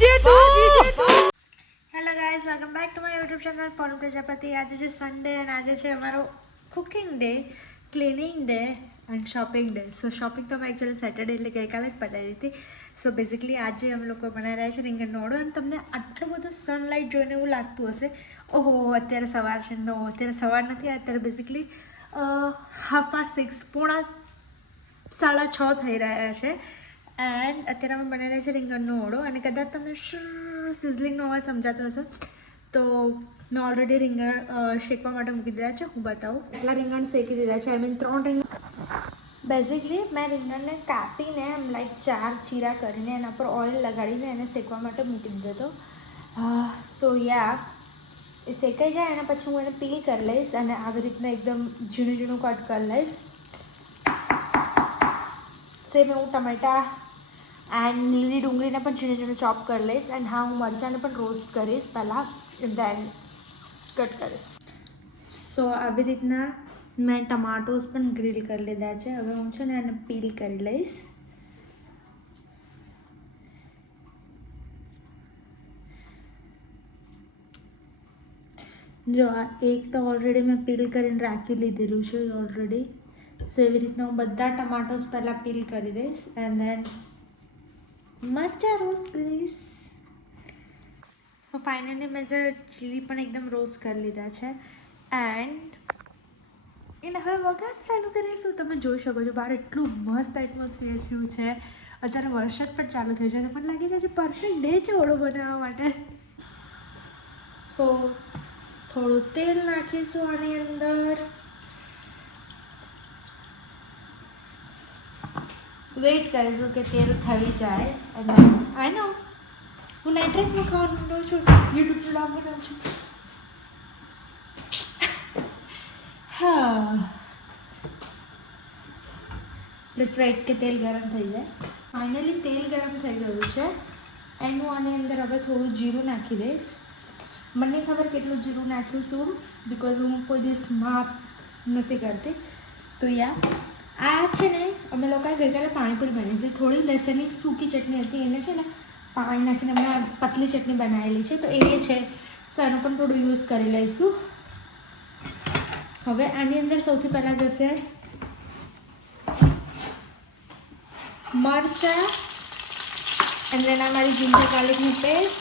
Hello guys, welcome back to my YouTube channel four Prajapati. આજે છે Sunday અને આજે છે અમારો cooking day, cleaning day and shopping day. So shopping તો મેં એકચ્યુઅલી સેટરડે એટલે ગઈકાલે જ પતાવી હતી. સો બેઝિકલી આજે અમે લોકો બનાવી રહ્યા છે રીંગણનો ઓળો. અને તમને આટલું બધું સનલાઇટ જોઈને એવું લાગતું હશે, ઓહો અત્યારે સવાર છે. નો, અત્યારે સવાર નથી, અત્યારે બેઝિકલી 6:30, 6:30 થઈ રહ્યા છે. એન્ડ અત્યારે અમે બનાવી રહ્યા છે રીંગણનો ઓળો. અને કદાચ તમને સિઝલિંગનો અવાજ સમજાતો હશે તો મેં ઓલરેડી રીંગણ શેકવા માટે મૂકી દીધા છે. હું બતાવું, એટલા રીંગણ શેકી દીધા છે. આઈ મીન 3 રીંગણ. બેઝિકલી મેં રીંગણને કાપીને એમ લાઈક 4 ચીરા કરીને એના પર ઓઇલ લગાડીને એને શેકવા માટે મૂકી દીધો હતો. સો યા એ શેકાઈ જાય એના પછી હું એને પીલ કરી લઈશ અને આવી રીતના એકદમ ઝીણું ઝીણું કટ કરી લઈશ. સેમ હું ટમેટા એન્ડ લીલી ડુંગળીને પણ ઝીણું ઝીણું ચોપ કરી લઈશ. એન્ડ હા, હું મરચાંને પણ રોસ્ટ કરીશ પહેલાં, દેન કટ કરીશ. સો આવી રીતના મેં ટમાટોસ પણ ગ્રીલ કરી લીધા છે. હવે હું છે ને એને પીલ કરી લઈશ. જો આ એક તો ઓલરેડી મેં પીલ કરીને રાખી લીધેલું છે ઓલરેડી. સો એવી રીતના હું બધા ટમાટોસ પહેલાં પીલ કરી દઈશ એન્ડ દેન મરચાં રોસ્ટ કરીશ. સો ફાઇનલી મેં જે ચીલી પણ એકદમ રોસ્ટ કરી લીધા છે એન્ડ એને હવે વઘાર ચાલુ કરીશું. તમે જોઈ શકો છો બહાર એટલું મસ્ત એટમોસ્ફિયર થયું છે. અત્યારે વરસાદ પણ ચાલુ થયો છે. મને લાગી રહ્યું છે પરફેક્ટ ડે છે ઓળો બનાવવા માટે. સો થોડું તેલ નાખીશું આની અંદર. વેઇટ કરીશું કે તેલ થઈ જાય. અને આઈ નો હું નાઇટ ડ્રેસમાં ખાવાનું છું, યુટ્યુબ બ્લોગ બનાવું છું. હા, લેટ્સ વેઇટ કે તેલ ગરમ થઈ જાય. ફાઇનલી તેલ ગરમ થઈ ગયું છે એન્ડ હું આની અંદર હવે થોડું જીરું નાખી દઈશ. મને ખબર કેટલું જીરું નાખ્યું છું બિકોઝ હું કોઈ દિવસ માપ નથી કરતી. તો યા આ છે ને અમે લોકોએ ગઈકાલે પાણીપુરી બનાવી હતી. થોડી લસણની સૂકી ચટણી હતી, એને છે ને પાણી નાખીને અમે પતલી ચટણી બનાવેલી છે. તો એ છે, સો એનું પણ થોડું યુઝ કરી લઈશું. હવે આની અંદર સૌથી પહેલાં જશે મરચાં અને એના મારી જિંજર ગાર્લિકની પેસ્ટ.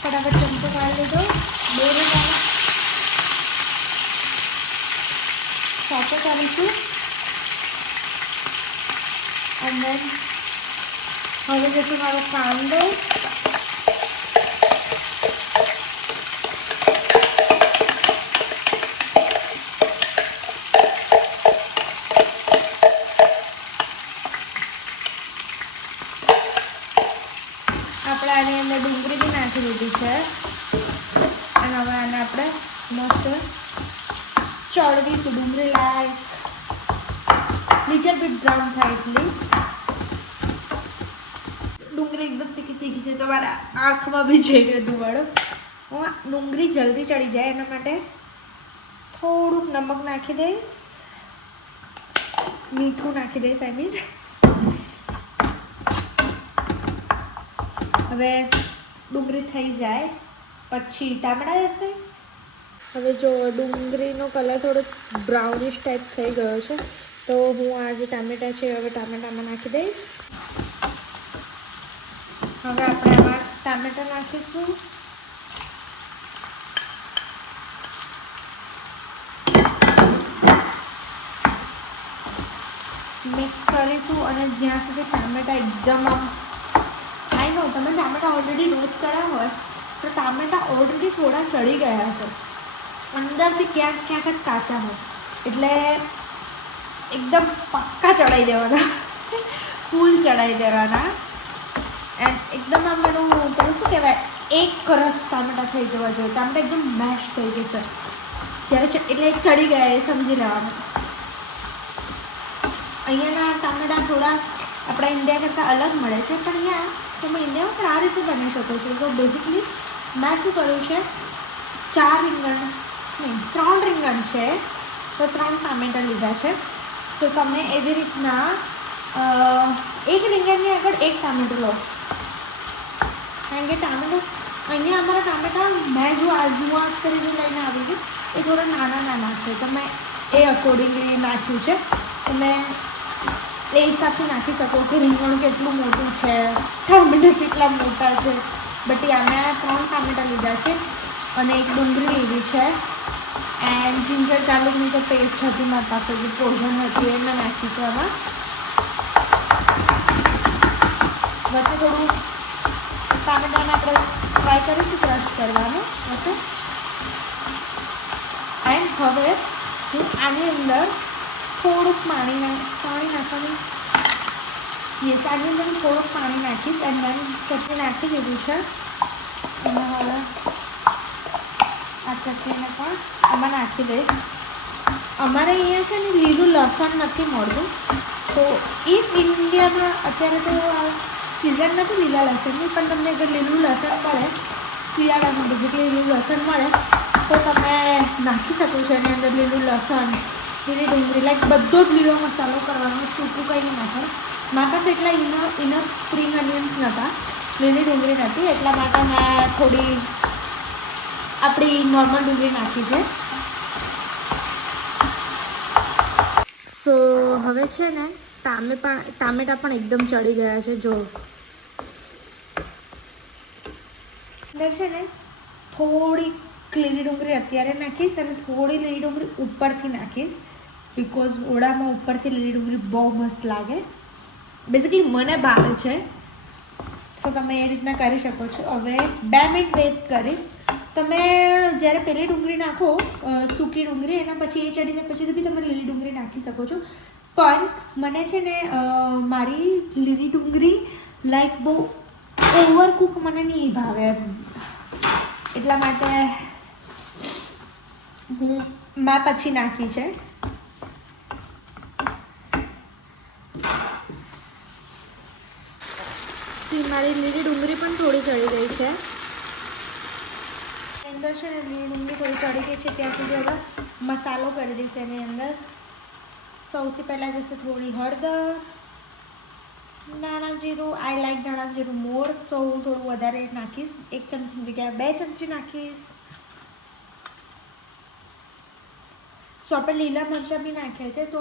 ફટાફટ ચમચો કાઢી લીધો. 2 મિનિટ ચોપર કરીશું અને દેન હવે જશે મારો કાંદો. આપણે આની અંદર ડુંગળી બી નાખી દીધી છે અને હવે આને આપણે મસ્ત ચડવીશું. ડુંગળી લાઈક લિટલ બીટ બ્રાઉન થાય એટલી. ડુંગળી એકદમ તીખી તીખી છે તો મારા આંખમાં બી જઈ ગયું ધુવાળો. હું ડુંગળી જલ્દી ચડી જાય એના માટે થોડુંક નમક નાખી દઈશ, મીઠું નાખી દઈશ આઈ મીન. હવે ડુંગળી થઈ જાય પછી ટામેટાં જશે. હવે જો ડુંગળીનો કલર થોડો બ્રાઉનિશ ટાઈપ થઈ ગયો છે તો હું આ જે ટામેટાં છે હવે ટામેટામાં નાખી દઈશ. હવે આપણે આમાં ટામેટાં નાખીશું. મિક્સ કરીશું અને જ્યાં સુધી ટામેટાં એકદમ આઈ નો તમે ટામેટાં ઓલરેડી રોસ્ટ કર્યા હોય તો ટામેટાં ઓલરેડી થોડા ચડી ગયા છે, અંદરથી ક્યાંક ક્યાંક જ કાચા હોય, એટલે એકદમ પક્કા ચડાવી દેવાના, ફૂલ ચડાવી દેવાના. એન્ડ એકદમ આમ એનું પેલું શું કહેવાય, એક રસ ટામેટાં થઈ જવા જોઈએ. ટામેટાં એકદમ મેશ થઈ જશે જ્યારે એટલે ચડી ગયા એ સમજી લેવાનું. અહીંયાના ટામેટાં થોડા આપણા ઇન્ડિયા કરતાં અલગ મળે છે, પણ અહીંયા તમે ઇન્ડિયામાં પણ આ રીતે બની શકો છો. તો બેઝિકલી મેં શું કર્યું છે, 3 રીંગણ છે તો 3 ટામેટાં લીધા છે તો તમે એવી રીતના એક રીંગણની આગળ એક ટામેટું લો, કારણ કે ટામેટું અહીંયા અમારા ટામેટા મેં જો આજ કરીને લઈને આવી હતી એ થોડા નાના નાના છે, તો મેં એ અકોર્ડિંગલી નાખ્યું છે. તમે એ હિસાબથી નાખી શકો કે રીંગણ કેટલું મોટું છે, ટામેટા કેટલા મોટા છે. બટ અમે 3 ટામેટા લીધા છે અને એક ડુંગળી લીધી છે. એન્ડ જિંજર ગાર્લિકની તો પેસ્ટ હતી મારી પાસે, જે ફ્રોઝન હતી એ મેં નાખી છે એમાં. વચ્ચે થોડું ટામેટાને આપણે ટ્રાય કરીશું ક્રશ કરવાનું. ઓકે, એન્ડ હવે હું આની અંદર થોડુંક પાણી નાખવાનું. યસ, આની અંદર હું થોડુંક પાણી નાખીશ. એન્ડ મેં ચટણી નાખી દીધું છે અને હવે આ ચટણીને પણ આમાં નાખી દઈશ. અમારે અહીંયા છે ને લીલું લસણ નથી મળતું, તો ઇફ ઇન્ડિયામાં અત્યારે તો સિઝન નથી લીલા લસણની, પણ તમને અગર લીલું લસણ મળે શિયાળામાં, બેઝિકલી લીલું લસણ મળે તો તમે નાખી શકો છો એની અંદર. લીલું લસણ, લીલી ડુંગળી, લાઈક બધો જ લીલો મસાલો કરવાનો, સૂકું કંઈ નહીં નાખવાનું. મારા પાસે એટલા ઇનફ સ્પ્રિંગ અનિયન્સ નહોતા, લીલી ડુંગળી નથી, એટલા માટે મેં થોડી આપણી નોર્મલ ડુંગળી નાખી છે. સો હવે છે ને ટામેટા પણ એકદમ ચડી ગયા છે. જો અંદર છે ને થોડી લીલી ડુંગળી અત્યારે નાખીશ અને થોડી લીલી ડુંગળી ઉપરથી નાખીશ, બિકોઝ ઓળામાં ઉપરથી લીલી ડુંગળી બહુ મસ્ત લાગે. બેઝિકલી મને ભાવે છે, સો તમે એ રીતના કરી શકો છો. હવે 2 મિનિટ વેઇટ કરીશ. તમે જ્યારે પેલી ડુંગળી નાખો સૂકી ડુંગળી, એના પછી એ ચડી જાય પછી બી તમે લીલી ડુંગળી નાખી શકો છો. પણ મને છે ને મારી લીલી ડુંગળી લાઈક બહુ ઓવરકુક મને નહીં ભાવે, એટલા માટે મેં પછી નાખી છે. મારી લીલી ડુંગળી પણ થોડી ચડી ગઈ છે. અંદર છે ને લીલી ડુંગળી થોડી ચડી ગઈ છે, ત્યાં સુધી હવે મસાલો કરી દઈશ એની અંદર. સૌથી પહેલાં જશે થોડી હળદર, ધાણા જીરું. આઈ લાઈક ધાણા જીરું મોર, સો હું થોડું વધારે નાખીશ. 1 ચમચીની જગ્યાએ 2 ચમચી નાખીશ. સો આપણે લીલા મરચાં બી નાખ્યા છે, તો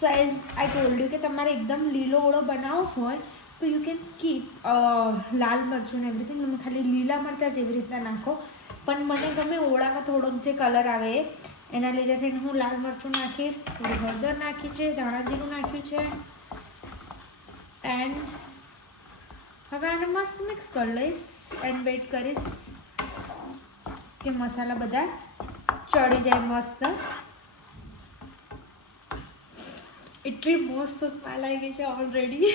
સો એઝ આઈ ટોલ્ડ યુ કે તમારે એકદમ લીલો ઓળો બનાવવો હોય તો યુ કેન સ્કીપ લાલ મરચું ને એવરીથિંગ. તમે ખાલી લીલા મરચાં જેવી રીતના નાખો. પણ મને ગમે ઓળામાં થોડોક જે કલર આવે એના લીધે થઈને હું લાલ મરચું નાખીશ. થોડી હળદર નાખી છે, ધાણા જીરું નાખ્યું છે. એન્ડ હવે આને મસ્ત મિક્સ કરી લઈશ એન્ડ વેઇટ કરીશ કે મસાલા બધા ચડી જાય મસ્ત. એટલી મસ્ત સ્મેલ આવી ગઈ છે ઓલરેડી.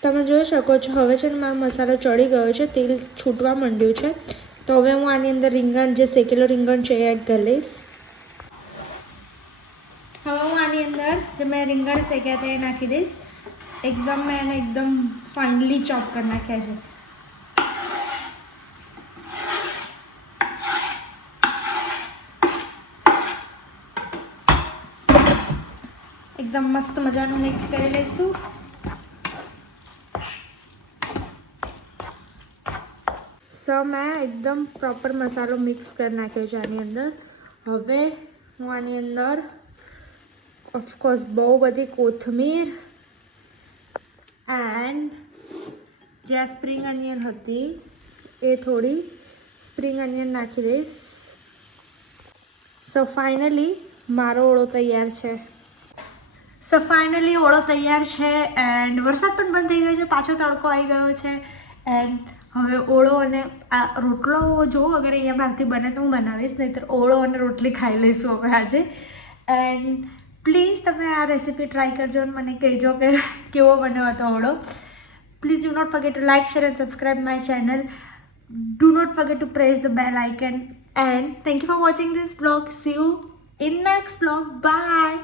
તમે જોઈ શકો છો હવે છે ને મારો મસાલો ચડી ગયો છે, તેલ છૂટવા માંડ્યું છે. તો હવે હું આની અંદર રીંગણ, જે શેકેલો રીંગણ છે એ એડ કરી લઈશ. હવે હું આની અંદર જે મેં રીંગણ શેક્યા હતા એ નાખી દઈશ. એકદમ મેં એને એકદમ ફાઇનલી ચોપ કરી નાખ્યા છે. એકદમ મસ્ત મજાનું મિક્સ કરી લઈશું. સો મેં એકદમ પ્રોપર મસાલો મિક્સ કરી નાખ્યો છે આની અંદર. હવે હું આની અંદર ઓફકોર્સ બહુ બધી કોથમીર એન્ડ જે આ સ્પ્રિંગ અનિયન હતી એ થોડી સ્પ્રિંગ અનિયન નાખી દઈશ. સો ફાઇનલી મારો ઓળો તૈયાર છે. ઓળો તૈયાર છે એન્ડ વરસાદ પણ બંધ થઈ ગયો છે, પાછો તડકો આવી ગયો છે. એન્ડ હવે ઓળો અને આ રોટલો જો અગર અહીંયા બહારથી બને તો હું બનાવીશ, નહીંતર ઓળો અને રોટલી ખાઈ લઈશું હવે આજે. એન્ડ પ્લીઝ તમે આ રેસીપી ટ્રાય કરજો અને મને કહેજો કે કેવો બન્યો હતો ઓળો. Please do not forget to like, share and subscribe my channel. Do not forget to press the bell icon and thank you for watching this vlog. See you in next vlog. Bye.